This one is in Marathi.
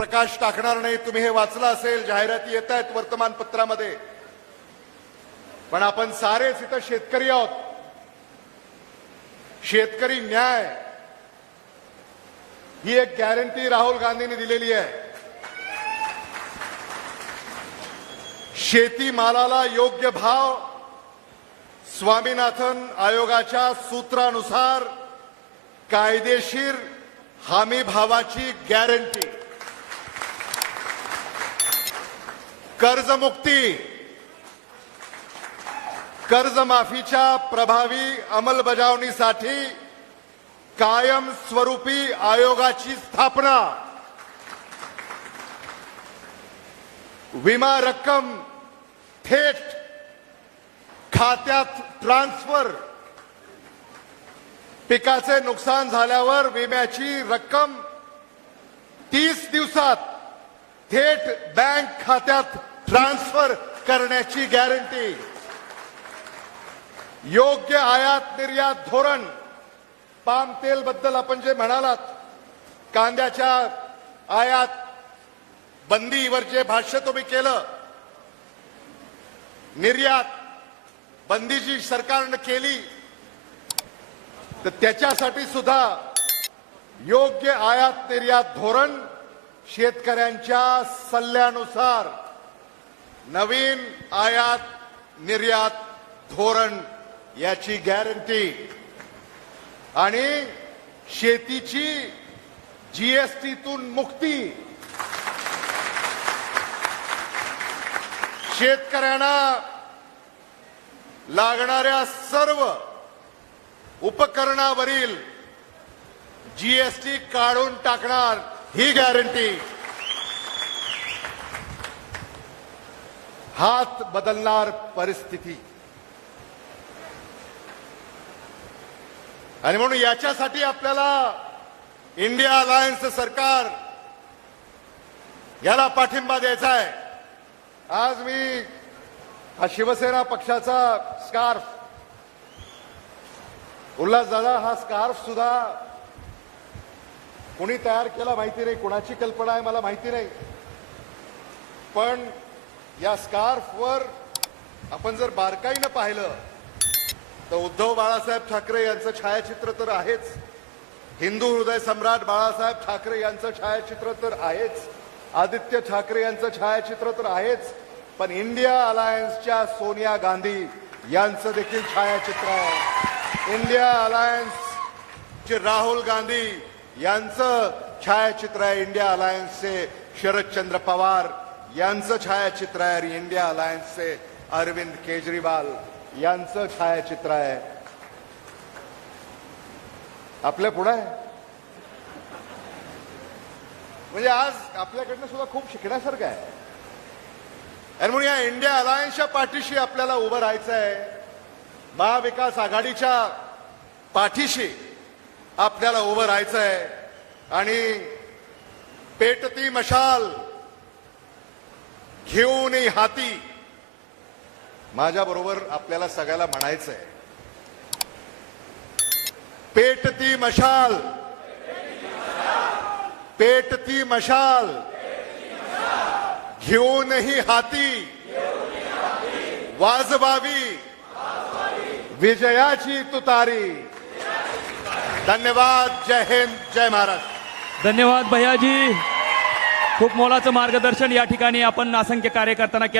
प्रकाश टाकणार नाही. तुम्ही हे वाचलं असेल, जाहिराती येत आहेत वर्तमानपत्रामध्ये. पण आपण सारेच इथं शेतकरी आहोत. शेतकरी न्याय ही एक गॅरंटी राहुल गांधींनी दिलेली आहे. शेतीमालाला योग्य भाव स्वामीनाथन आयोगाच्या सूत्रानुसार कायदेशीर हमी भावाची गॅरंटी, कर्जमुक्ती, कर्जमाफीच्या प्रभावी अंमलबजावणीसाठी कायमस्वरूपी आयोगाची स्थापना, विमा रक्कम थेट खात्यात ट्रान्सफर, पिकाचे नुकसान झाल्यावर विम्याची रक्कम 30 दिवसात थेट बँक खात्यात ट्रान्सफर करण्याची गॅरंटी, योग्य आयात निर्यात धोरण. पाम तेल बद्दल आपण जे म्हणालात, कांद्याच्या आयात बंदीवर जे भाष्य तुम्ही केलं, निर्यात बंदी जी सरकारने केली, तर त्याच्यासाठी सुद्धा योग्य आयात निर्यात धोरण, शेतकऱ्यांच्या सल्ल्यानुसार नवीन आयात निर्यात धोरण याची गॅरंटी, आणि शेतीची जीएसटीतून मुक्ती. शेतकऱ्यांना लागणाऱ्या सर्व उपकरणावरील जीएसटी काढून टाकणार ही गॅरंटी. हात बदलणार परिस्थिती. आणि म्हणून याच्यासाठी आपल्याला इंडिया अलायन्स सरकार याला पाठिंबा द्यायचा आहे. आज मी हा शिवसेना पक्षाचा स्कार्फ, उल्हासदादा, हा स्कार्फ सुद्धा कोणी तयार केला माहिती नाही, कोणाची कल्पना आहे मला माहिती नाही, पण या स्कार्फवर आपण जर बारकाईनं पाहिलं तर उद्धव बाळासाहेब ठाकरे यांचं छायाचित्र तर आहेच, हिंदू हृदय सम्राट बाळासाहेब ठाकरे यांचं छायाचित्र तर आहेच, आदित्य ठाकरे यांचं छायाचित्र तर आहेच, पण इंडिया अलायन्सच्या सोनिया गांधी यांचं देखील छायाचित्र आहे. इंडिया अलायन्सचे राहुल गांधी यांचं छायाचित्र आहे. इंडिया अलायन्सचे शरदचंद्र पवार यांचं छायाचित्र आहे. आणि इंडिया अलायन्सचे अरविंद केजरीवाल यांचं छायाचित्र आहे. आपल्या पुढे आहे. म्हणजे आज आपल्याकडनं सुद्धा खूप शिकण्यासारखं आहे. आणि म्हणून या इंडिया अलायन्सच्या पाठीशी आपल्याला उभं राहायचं आहे. महाविकास आघाडीच्या पाठीशी आपल्याला उभं राहायचं आहे. आणि पेटती मशाल घेऊन हाती, माझ्याबरोबर आपल्याला सगळ्याला म्हणायचं आहे, पेटती मशाल, पेटती मशाल घेऊनही हाती, वाजवावी विजयाची तुतारी. धन्यवाद. जय हिंद, जय महाराष्ट्र. धन्यवाद भैयाजी. खूप मोलाचं मार्गदर्शन या ठिकाणी आपण असंख्य कार्यकर्त्यांना केलं.